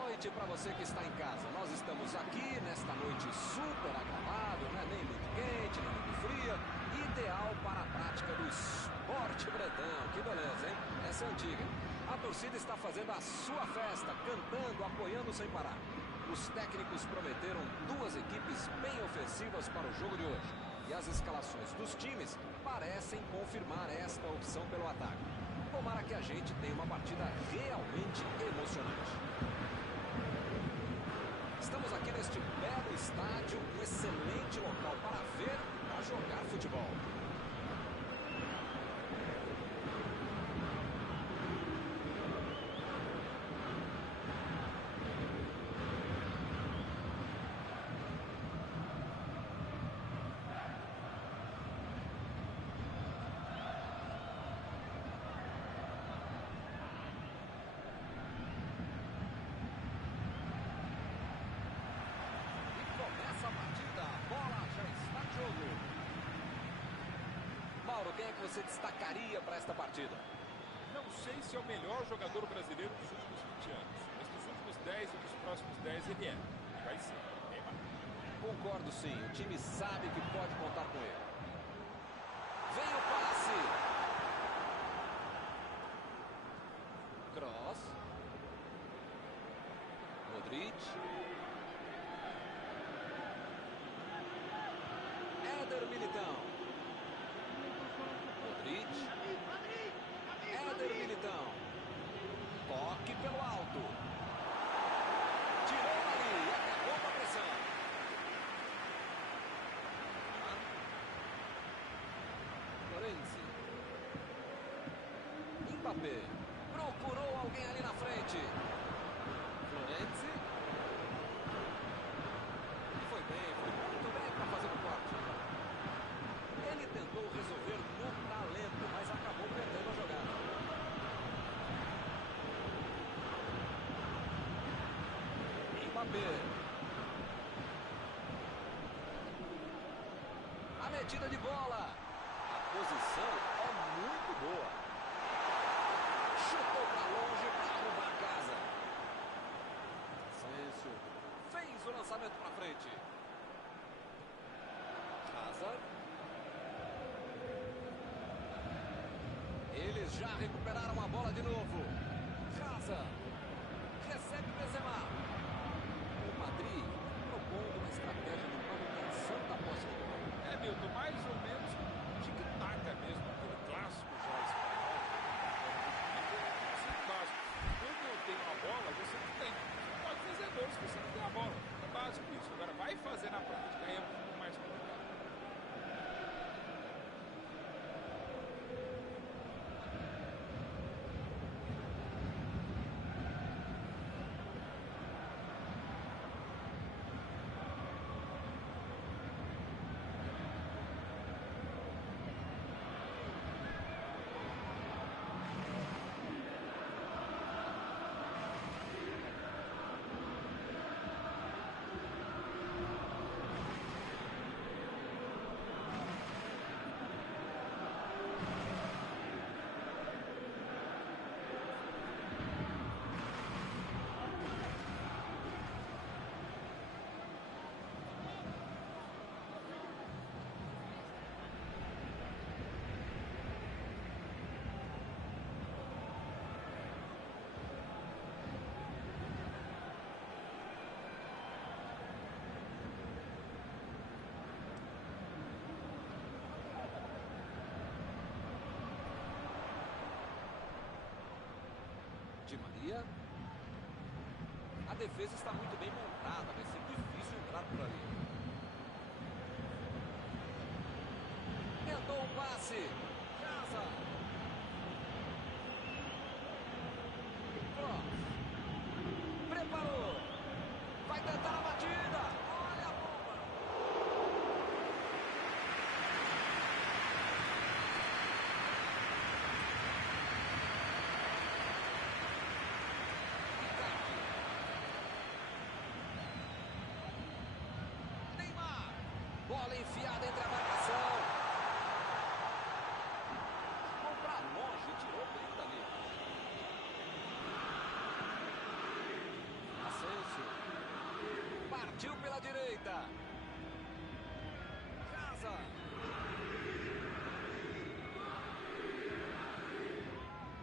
noite para você que está em casa. Nós estamos aqui nesta noite super agradável, né? Nem muito quente, nem muito fria. Ideal para a prática do esporte bretão. Que beleza, hein? Essa é antiga. A torcida está fazendo a sua festa, cantando, apoiando sem parar. Os técnicos prometeram duas equipes bem ofensivas para o jogo de hoje. E as escalações dos times parecem confirmar esta opção pelo ataque. Tomara que a gente tenha uma partida realmente emocionante. Estamos aqui neste belo estádio, um excelente local para ver e para jogar futebol. Mauro, quem é que você destacaria para esta partida? Não sei se é o melhor jogador brasileiro dos últimos 20 anos, mas dos últimos 10 e dos próximos 10 ele é. E vai ser. Concordo sim, o time sabe que pode contar com ele. Vem o passe. Cross. Modric. Éder Militão. Éder Militão. Toque pelo alto. Tirou ali e acabou com a pressão. Florenzi. Mbappé. Procurou alguém ali na frente. Florenzi. Foi muito bem para fazer o corte. Ele tentou resolver no talento, mas acabou perdendo a jogada. Mbappé. A metida de bola. A posição é muito boa. Chutou para longe para arrumar a casa. Asensio fez o lançamento para frente. Hazard. Eles já recuperaram a bola de novo. Hazard. Recebe Benzema. O Madrid propondo uma estratégia de manutenção da posse de bola. Milton, mais ou menos tic-tac mesmo, aquele clássico já espanhol. Sim, clássico. Quando tem uma bola, você não tem. Você pode fazer gol se você não tem a bola. É básico isso. Agora vai fazer na prática, aí é um pouco mais complicado. Di Maria. A defesa está muito bem montada, vai ser difícil entrar por ali. Tentou o passe. Casa. Preparou. Vai tentar a batida. Olha a bomba. Bola enfiada entre a marcação. direita. Casa.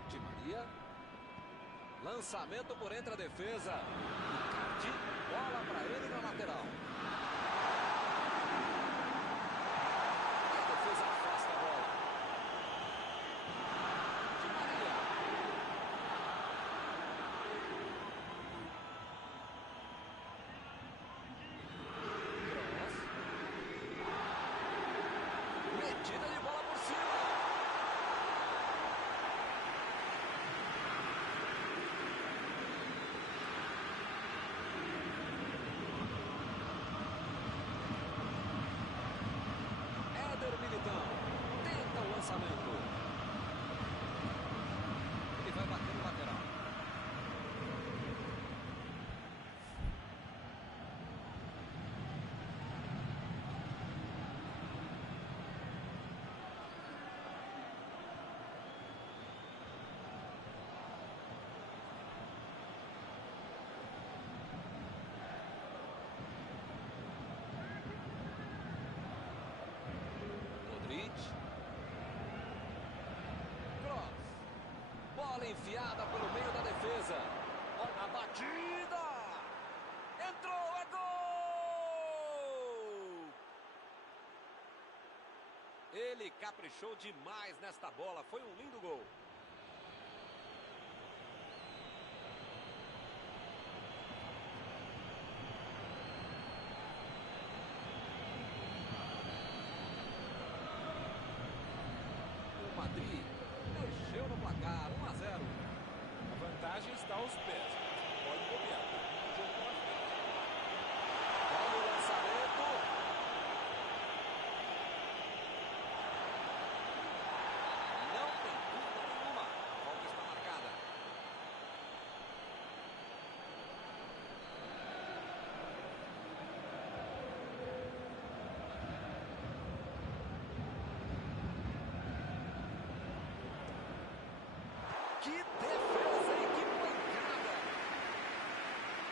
Di Maria. Lançamento por entre a defesa. Icardi, bola para ele na lateral. E a defesa afasta a bola. Di Maria. Cross. Metida de bola por cima. Éder Militão tenta o lançamento. Ele vai bater no lateral. Modric. Cross. Bola enfiada pelo meio da defesa. Olha a batida. Entrou, é gol! Ele caprichou demais nesta bola. Foi um lindo gol. O Madrid mexeu no placar, 1-0. A vantagem está aos pés. Pode bobear. O jogo pela frente. Olha o lançamento. Não tem dúvida nenhuma. A falta está marcada. Que defesa e que pancada!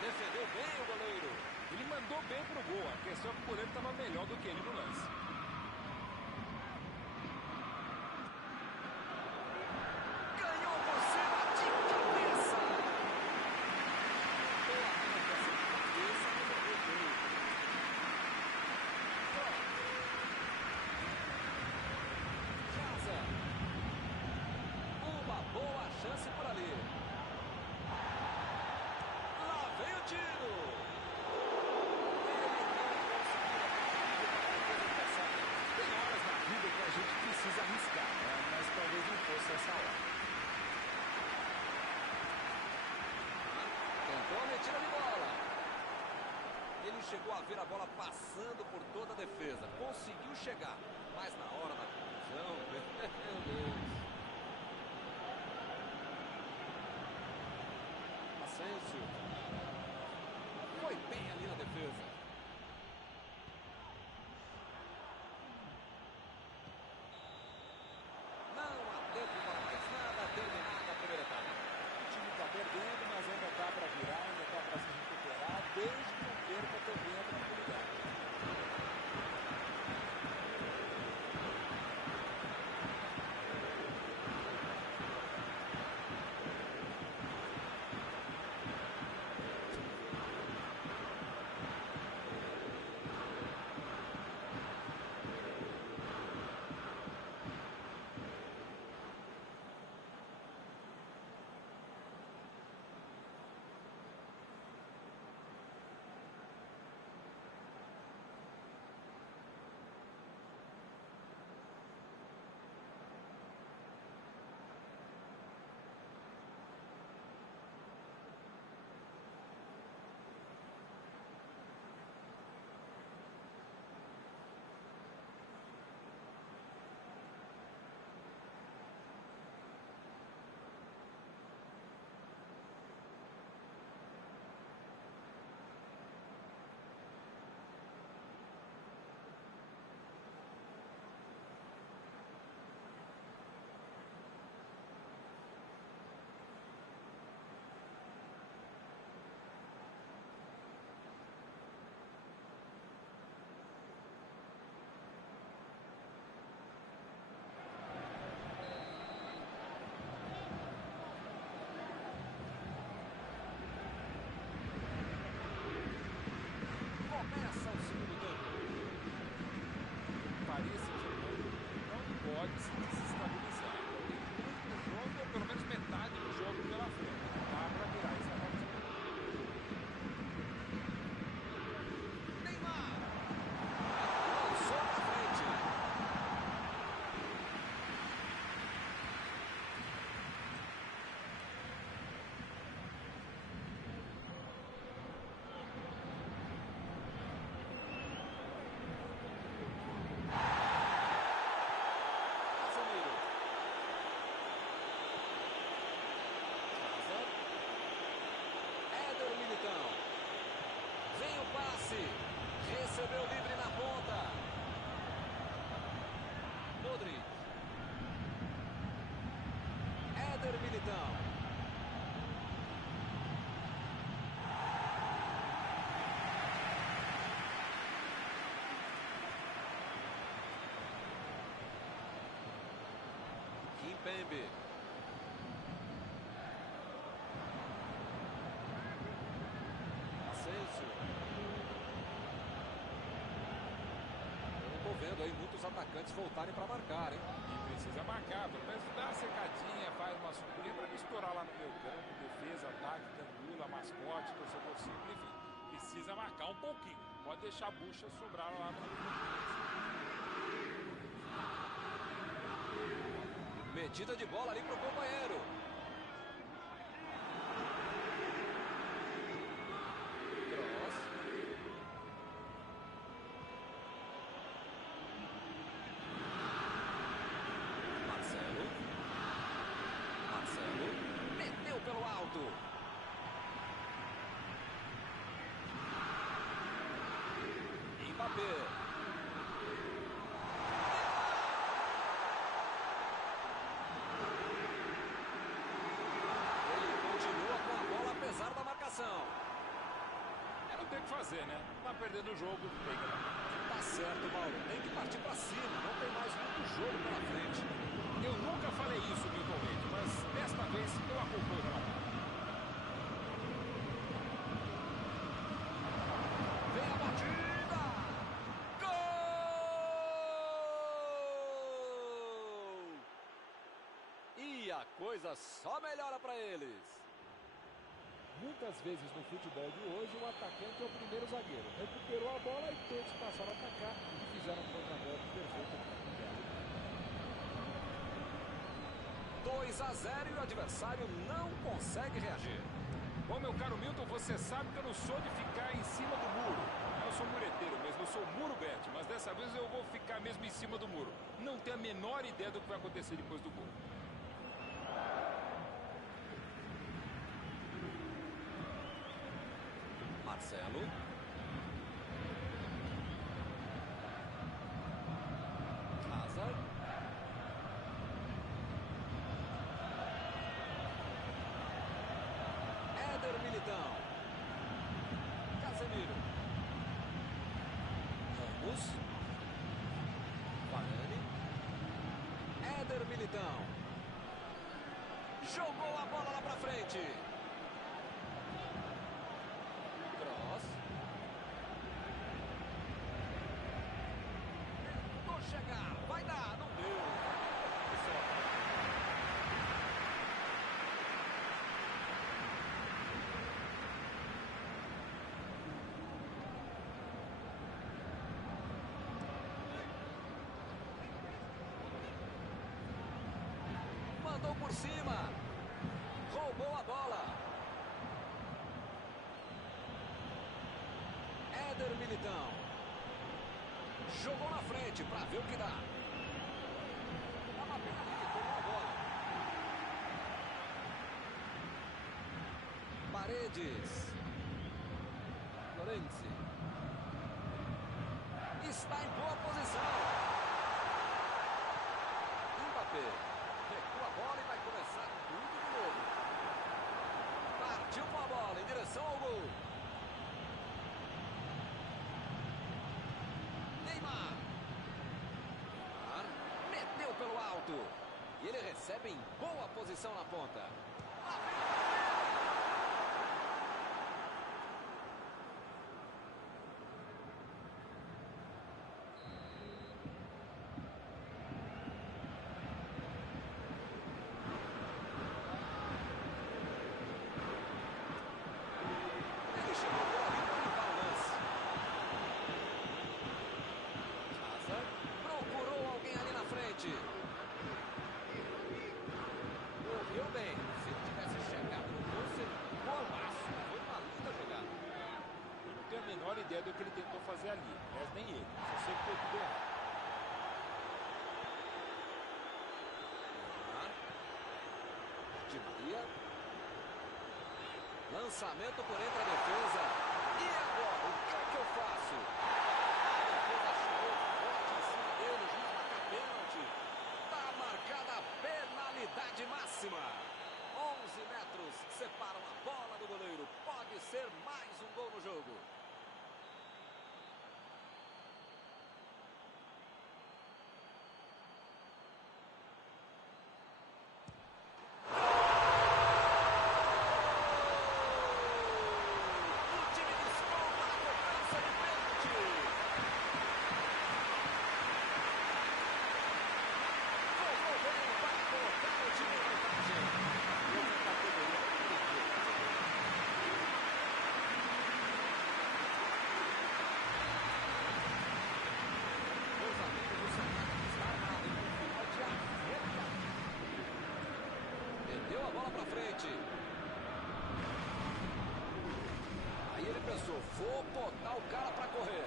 Defendeu bem o goleiro. Ele mandou bem pro gol. A questão é que o goleiro estava melhor do que ele no lance. Ganhou por cima de cabeça. Boa marcação de cabeça, mas jogou bem. Casa. Uma boa chance por ali. Lá vem o tiro. Ele não conseguiu adversário. Tem horas na vida que a gente precisa arriscar, né? Mas talvez não fosse essa hora. Tentou a metida de bola. Ele chegou a ver a bola passando por toda a defesa. Conseguiu chegar. Mas na hora da conclusão, meu Deus. Asensio. Foi bem ali na defesa. Não há tempo para mais nada. Terminada a primeira etapa. O time está perdendo, mas ainda dá para virar, ainda dá para se recuperar, desde que não perca também a tranquilidade. Éder Militão. Kimpembe. Asensio. Eu não tô vendo aí muitos atacantes voltarem para marcar, hein? E precisa marcar, pelo menos dá uma secadinha, faz uma sucurinha para misturar lá no meio campo, defesa, ataque, gandula, mascote, torcedor simples, enfim. Precisa marcar um pouquinho. Pode deixar a bucha sobrar lá no Metida de bola ali pro companheiro. Cross. Marcelo. Meteu pelo alto. Mbappé. Apesar da marcação. Não tem o que fazer, né? Tá perdendo o jogo, tem que ganhar. Tá certo, Mauro. Tem que partir pra cima. Não tem mais muito jogo pela frente. Eu nunca falei isso, Milton Leite, mas desta vez eu acompanho o relatório. Vem a batida! Gol! E a coisa só melhora pra eles. Muitas vezes no futebol de hoje, o atacante é o primeiro zagueiro. Recuperou a bola e todos passaram a atacar e fizeram um contra-golpe perfeito. 2-0 e o adversário não consegue reagir. Bom, meu caro Milton, você sabe que eu não sou de ficar em cima do muro. Eu sou mureteiro mesmo, eu sou muro bet, mas dessa vez eu vou ficar mesmo em cima do muro. Não tenho a menor ideia do que vai acontecer depois do gol. Marcelo. Hazard. Éder Militão. Casemiro. Ramos. Varane. Éder Militão. Jogou a bola lá pra frente. Chegar, vai dar, não deu. Mandou por cima. Roubou a bola. Éder Militão. Jogou na frente para ver o que dá. Dá uma pena ali, tomou a bola. Paredes. Florenzi. Está em boa posição. Mbappé. Recua a bola e vai começar tudo de novo. Partiu com a bola em direção ao gol. Meteu pelo alto. E ele recebe em boa posição na ponta. Ele chegou por ali para limpar o lance. Hazard procurou alguém ali na frente. Correu bem. Se ele tivesse chegado no gol, seria um golaço. Foi uma linda jogada. Eu não tenho a menor ideia do que ele tentou fazer ali. Mas nem ele. Só sei que foi tudo errado. Di Maria. Lançamento por entre a defesa. E agora, o que é que eu faço? A defesa chegou forte em cima dele, o juiz marca pênalti. Tá marcada a penalidade. velocidade máxima. 11 metros separam a bola do goleiro. Pode ser mais um gol no jogo. Deu a bola pra frente. Aí ele pensou, vou botar o cara pra correr.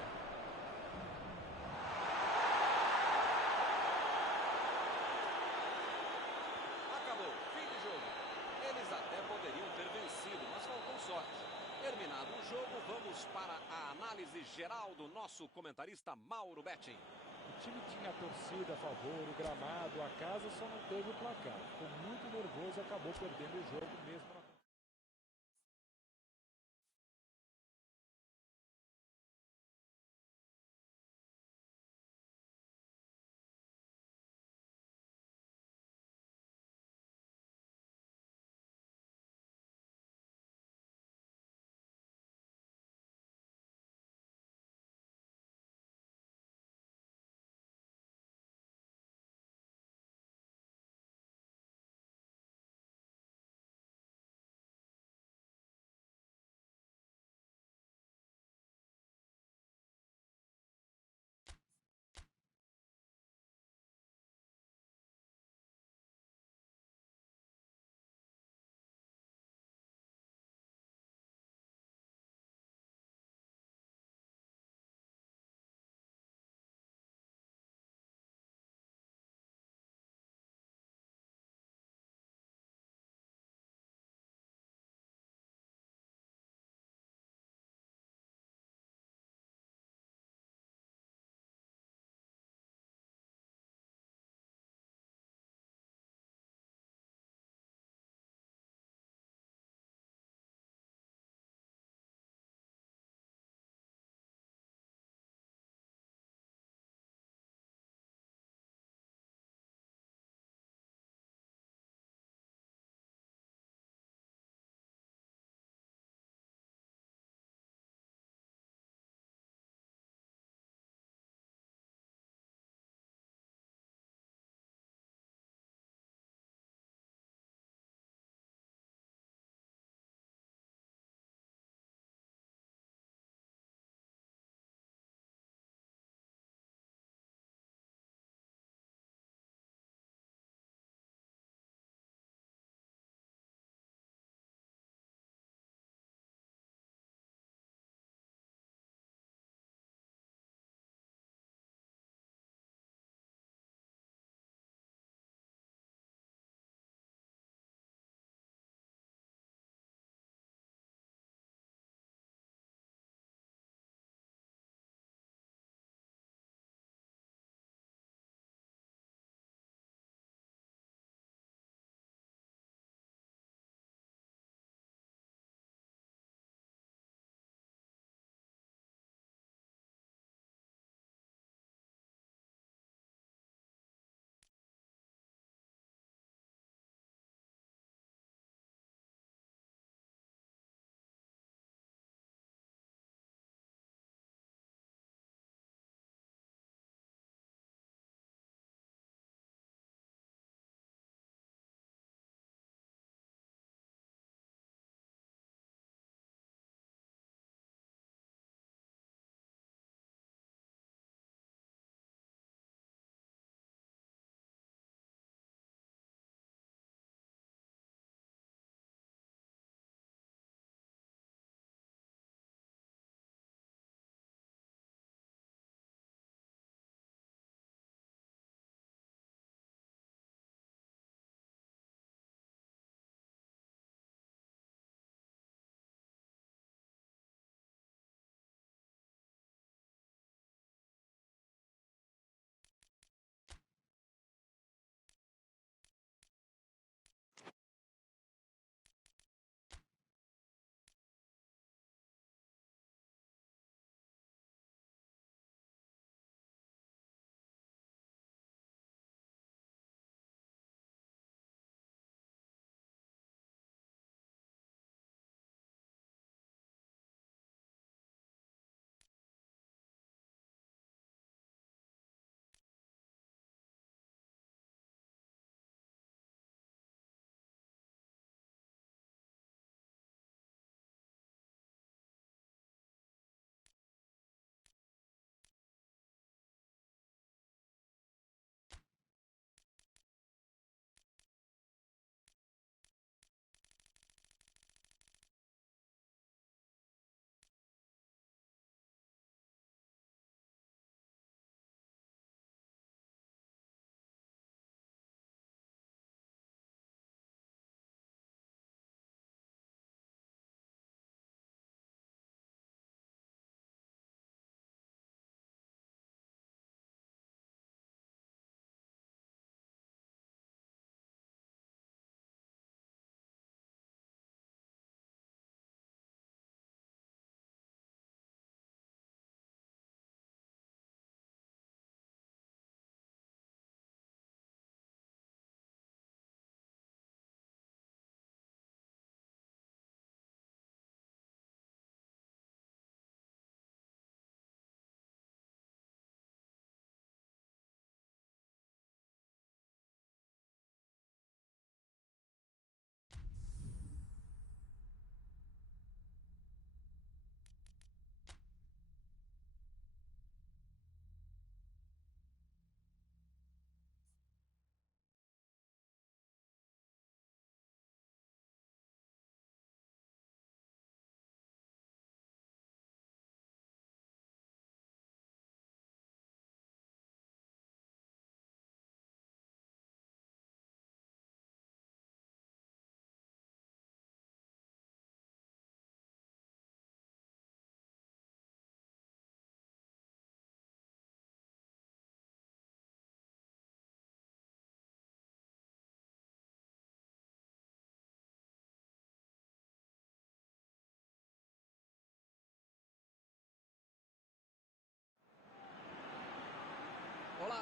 Acabou, fim de jogo. Eles até poderiam ter vencido, mas faltou sorte. Terminado o jogo, vamos para a análise geral do nosso comentarista Mauro Betting. O time tinha a torcida a favor, o gramado, a casa, só não teve o placar. Ficou muito nervoso e acabou perdendo o jogo mesmo na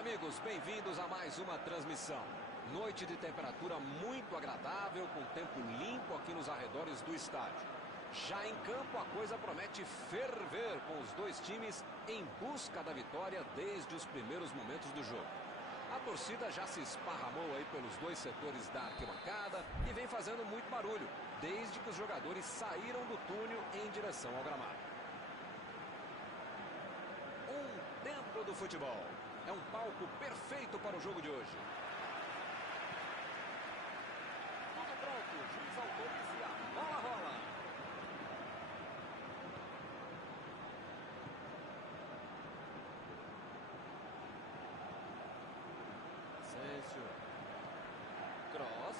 Amigos, bem-vindos a mais uma transmissão. Noite de temperatura muito agradável, com tempo limpo aqui nos arredores do estádio. Já em campo, a coisa promete ferver, com os dois times em busca da vitória desde os primeiros momentos do jogo. A torcida já se esparramou aí pelos dois setores da arquibancada e vem fazendo muito barulho, desde que os jogadores saíram do túnel em direção ao gramado. Um templo do futebol. É um palco perfeito para o jogo de hoje. Tudo pronto, o juiz autoriza e a bola rola. Asensio. Cross.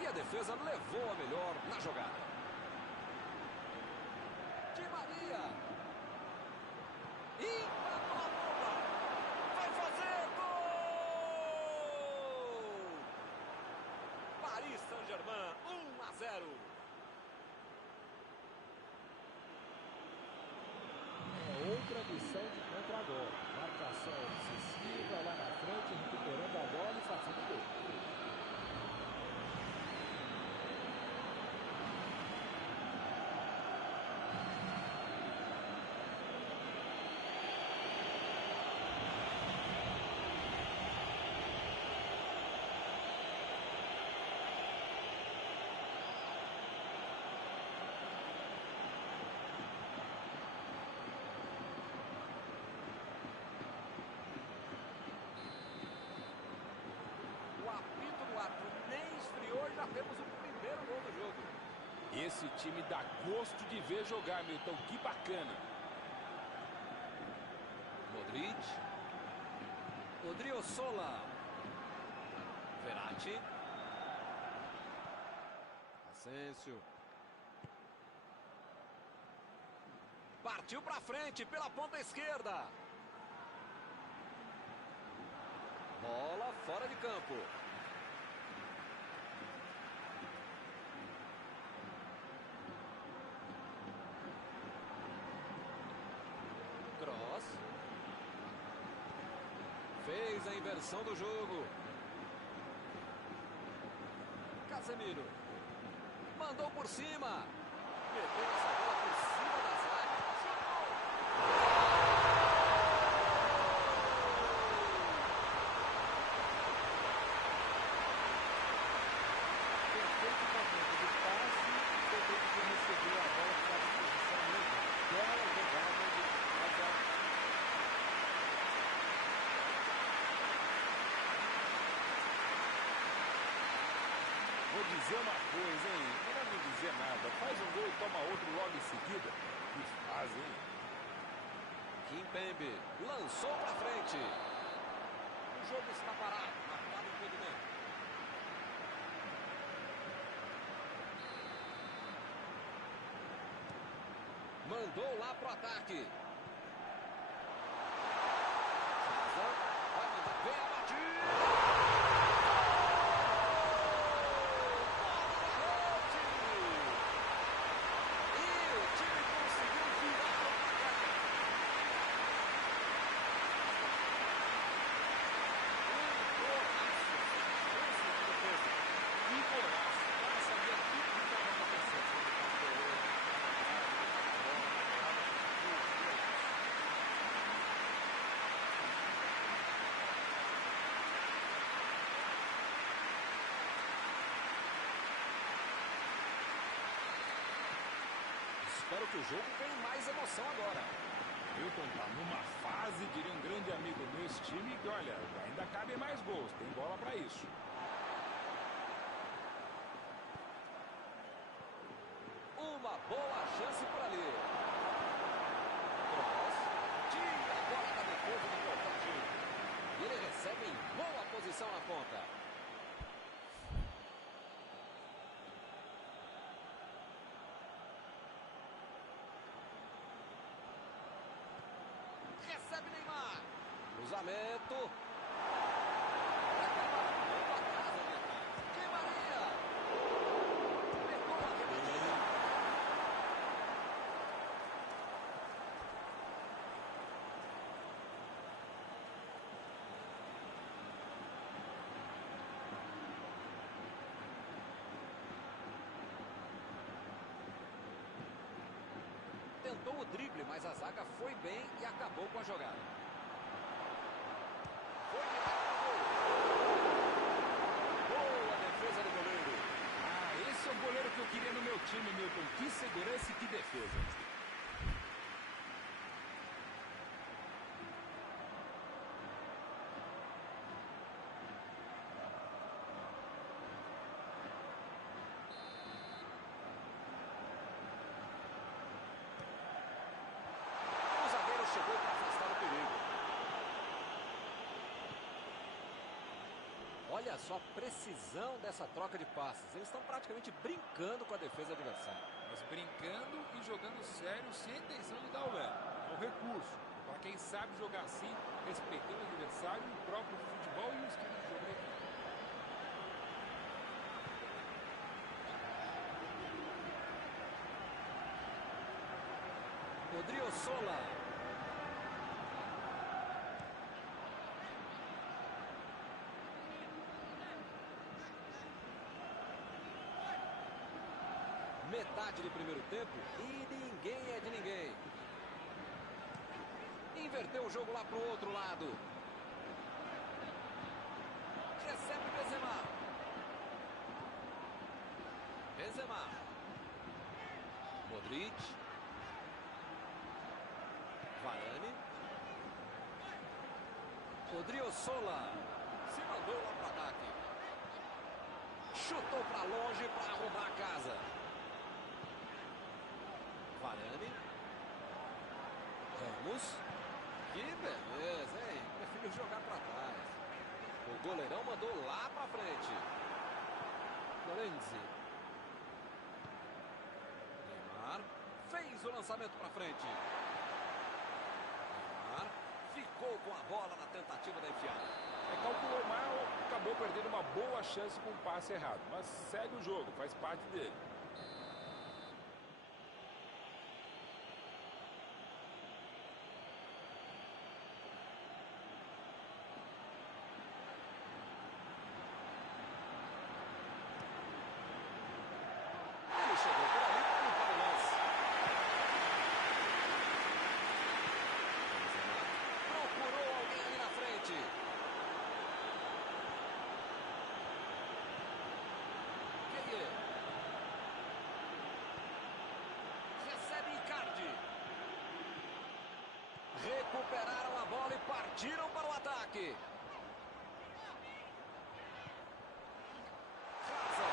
E a defesa levou a melhor na jogada. Di Maria. E vai fazer gol! Paris Saint-Germain, 1-0. Outra missão de contra agora. Marcação excessiva lá na frente, recuperando a bola e fazendo gol. Já temos o primeiro gol do jogo. Esse time dá gosto de ver jogar, Milton. Que bacana. Modric. Odriozola. Verratti. Asensio. Partiu para frente pela ponta esquerda. Bola fora de campo. Cross. Fez a inversão do jogo. Casemiro. Mandou por cima. Meteu essa bola por cima da zaga. Perfeito momento do passe e também de receber a bola para a posição mesmo. Bela jogada de azar. Vou dizer uma coisa, hein? Melhor não dizer nada. Faz um gol e toma outro logo em seguida. Que faz, hein? Kimpembe lançou para frente. O jogo está parado. Marcado impedimento. Mandou lá pro ataque. Vai mandar. Vem a batida. E o time conseguiu virar o placar. Que golaço. O cara sabia tudo que estava acontecendo. Espero que o jogo tenha mais emoção agora. Milton tá numa fase, diria um grande amigo nesse time, que olha, ainda cabem mais gols, tem bola pra isso. Uma boa chance por ali. Cross. Tira a bola da defesa do portão. E ele recebe em boa posição na ponta. Recebe Neymar. Cruzamento. Acaba dando a casa ali atrás. Di Maria. Pegou a rebatida. tentou o drible, mas a zaga foi bem e acabou com a jogada. Foi direto pro gol. Boa defesa do goleiro. Ah, esse é o goleiro que eu queria no meu time, Milton. Que segurança e que defesa. O zagueiro chegou para afastar o perigo. Olha só a precisão dessa troca de passes. Eles estão praticamente brincando com a defesa adversária. Mas brincando e jogando sério sem intenção de dar o lé. É um recurso. Para quem sabe jogar assim, respeitando o adversário, o próprio futebol e o estilo de jogo da equipe. Odriozola. Metade do primeiro tempo e ninguém é de ninguém. Inverteu o jogo lá pro outro lado. Recebe Benzema. Benzema. Modric. Varane. Odriozola. Se mandou lá pro ataque. Chutou para longe para arrumar a casa. Varane. Ramos. Que beleza, hein? Preferiu jogar para trás. O goleirão mandou lá para frente. Florenzi. Neymar. Fez o lançamento para frente. Neymar. Ficou com a bola na tentativa da enfiada. Calculou mal, acabou perdendo uma boa chance com um passe errado. Mas segue o jogo, faz parte dele. Ele chegou por ali para limpar o lance. Benzema procurou alguém ali na frente. Gueye. Recebe Icardi. Recuperaram a bola e partiram para o ataque. Casa.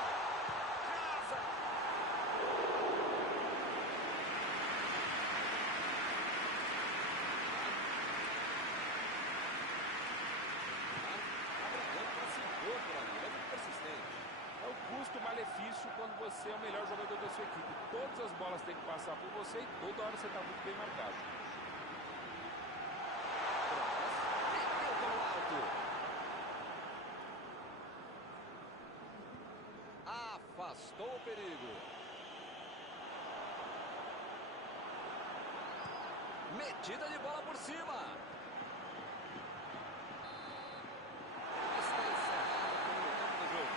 Tá brigando para se impor por ali. É muito persistente. É o custo-malefício quando você é o melhor jogador da sua equipe. Todas as bolas têm que passar por você e toda hora você está muito bem marcado. Meteu pelo alto. Afastou o perigo. Metida de bola por cima. Está encerrado o primeiro tempo do jogo.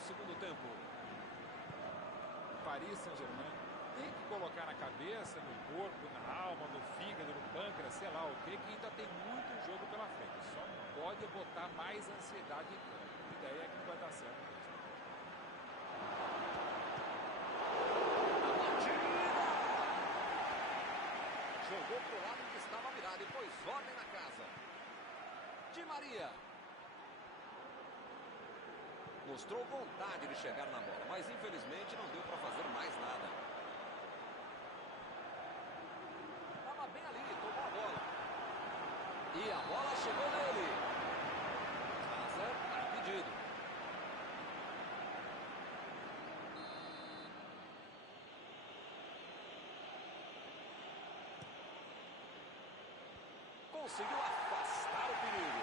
segundo tempo. Paris Saint-Germain tem que colocar na cabeça, no corpo, na alma, no fígado, no pâncreas, sei lá o que ainda tem muito jogo pela frente. Só não pode botar mais ansiedade em campo. E daí é que não vai dar certo mesmo. Jogou pro lado que estava virado e pôs ordem na casa. Di Maria. Mostrou vontade de chegar na bola, mas infelizmente não deu para fazer mais nada. Estava bem ali, tomou a bola. E a bola chegou nele. Hazard está impedido. Conseguiu afastar o perigo.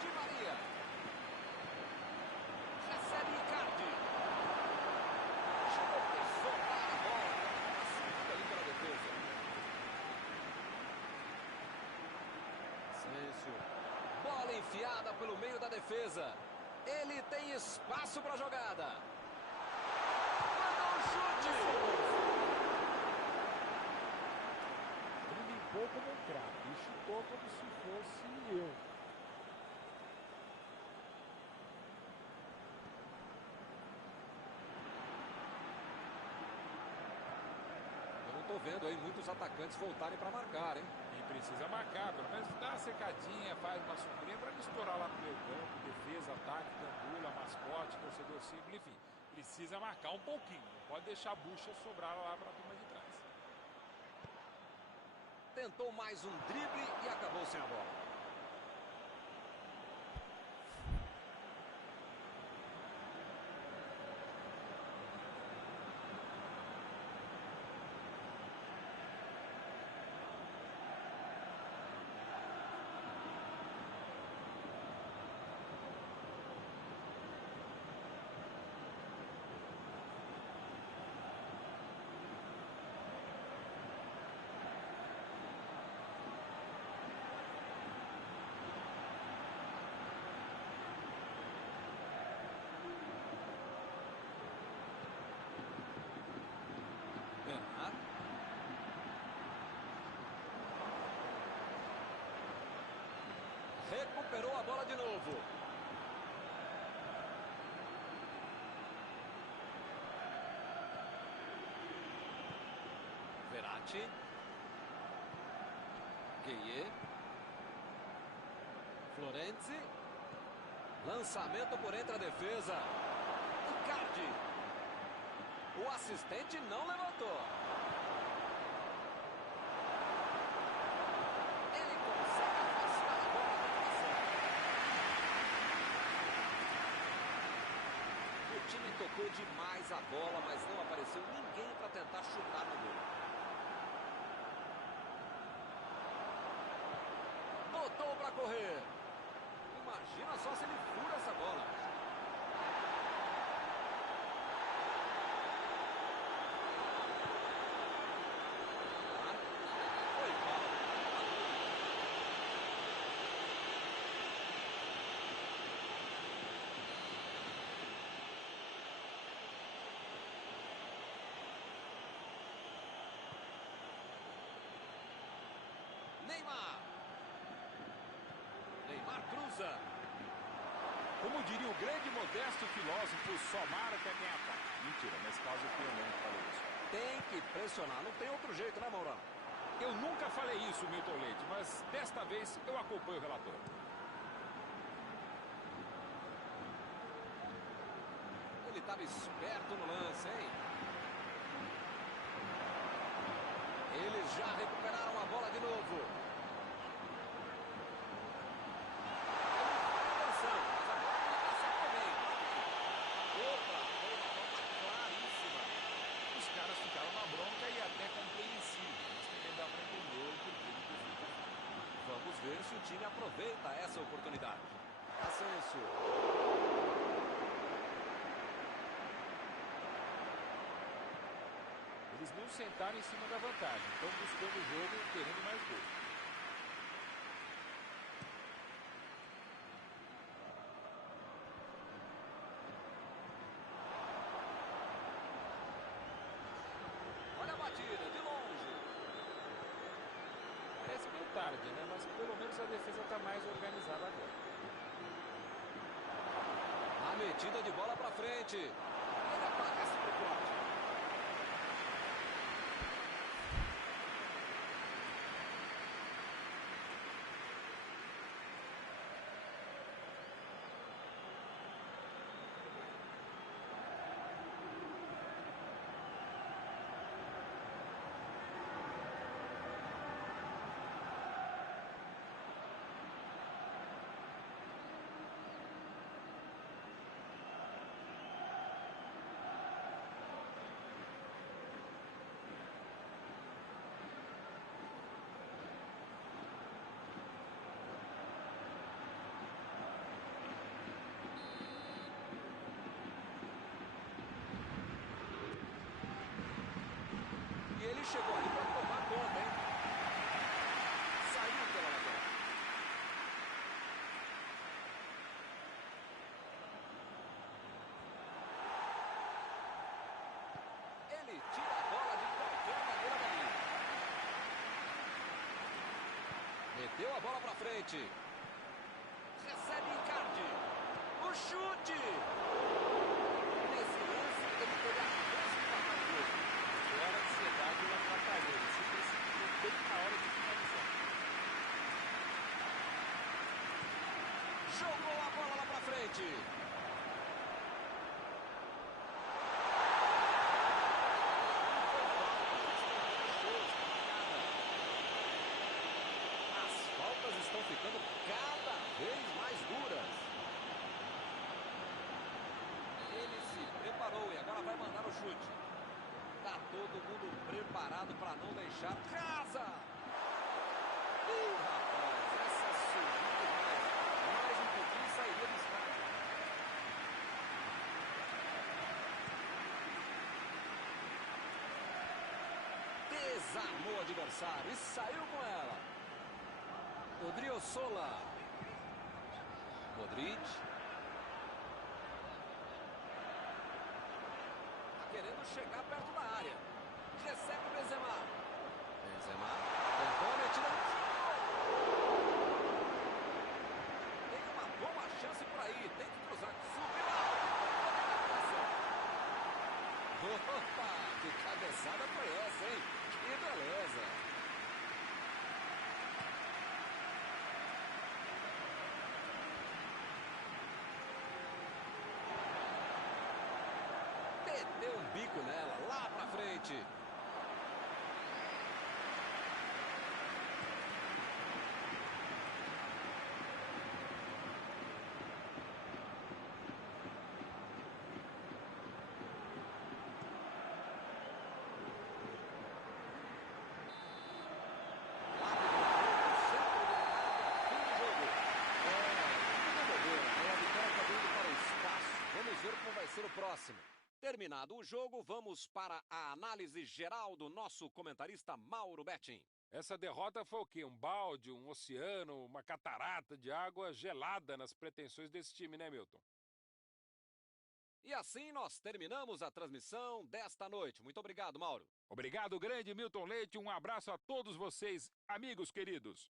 Di Maria. Recebe Icardi. Chegou a soltar a bola. Passando ali pela defesa. Asensio. Bola enfiada pelo meio da defesa. Ele tem espaço para a jogada. Mandou um chute. Como um craque e chutou como se fosse eu. Eu não estou vendo aí muitos atacantes voltarem para marcar, hein? E precisa marcar, pelo menos dá uma secadinha, faz uma sombrinha para não estourar lá no meio campo, defesa, ataque, gandula, mascote, torcedor simples, enfim. Precisa marcar um pouquinho, não pode deixar a bucha sobrar lá para a turma de trás. Tentou mais um drible e acabou sem a bola. Recuperou a bola de novo. Verratti. Gueye. Florenzi. Lançamento por entre a defesa. Icardi. O assistente não levantou. Ele consegue afastar a bola da marcação. O time tocou demais a bola, mas não apareceu ninguém para tentar chutar no gol. Botou para correr. Imagina só se ele fura essa bola. Foi falta. Neymar. Neymar cruza. Como diria o grande e modesto filósofo, só marca quem ataca. Mentira, nesse caso o Pionero falou isso. Tem que pressionar, não tem outro jeito, né, Mourão? Eu nunca falei isso, Milton Leite, mas desta vez eu acompanho o relator. Ele estava esperto no lance, hein? Eles já recuperaram a bola de novo. Vamos ver se o time aproveita essa oportunidade. Asensio. Eles não sentaram em cima da vantagem, estão buscando o jogo, querendo mais gol. tarde, né? Mas pelo menos a defesa está mais organizada agora. A metida de bola para frente. Ele ataca esse tricote. E ele chegou ali para tomar conta, hein? Saiu pela lateral. Ele tira a bola de qualquer maneira dali. Meteu a bola para frente. Recebe Icardi. O chute! Nesse lance, ele teve a chance de matar o jogo. Agora a ansiedade não atrapalhou. Ele se precipitou bem na hora de finalizar. Jogou a bola lá pra frente. As faltas estão ficando cada vez mais duras. Ele se preparou e agora vai mandar o chute. Tá todo mundo preparado para não deixar casa. Rapaz, essa subiu demais. Mais um pouquinho e sairia do estádio. Desarmou o adversário e saiu com ela. Odriozola. Modric. Querendo chegar perto da área. Recebe o Benzema. Benzema. Tentou a metida no chute. Tem uma boa chance por aí. Tem que cruzar. Subiu lá. Opa, que cabeçada foi essa, hein? Que beleza. Meteu um bico nela, lá pra frente. Vamos ver como vai ser o próximo. Terminado o jogo, vamos para a análise geral do nosso comentarista Mauro Betting. Essa derrota foi o quê? Um balde, um oceano, uma catarata de água gelada nas pretensões desse time, né, Milton? E assim nós terminamos a transmissão desta noite. Muito obrigado, Mauro. Obrigado, grande Milton Leite. Um abraço a todos vocês, amigos queridos.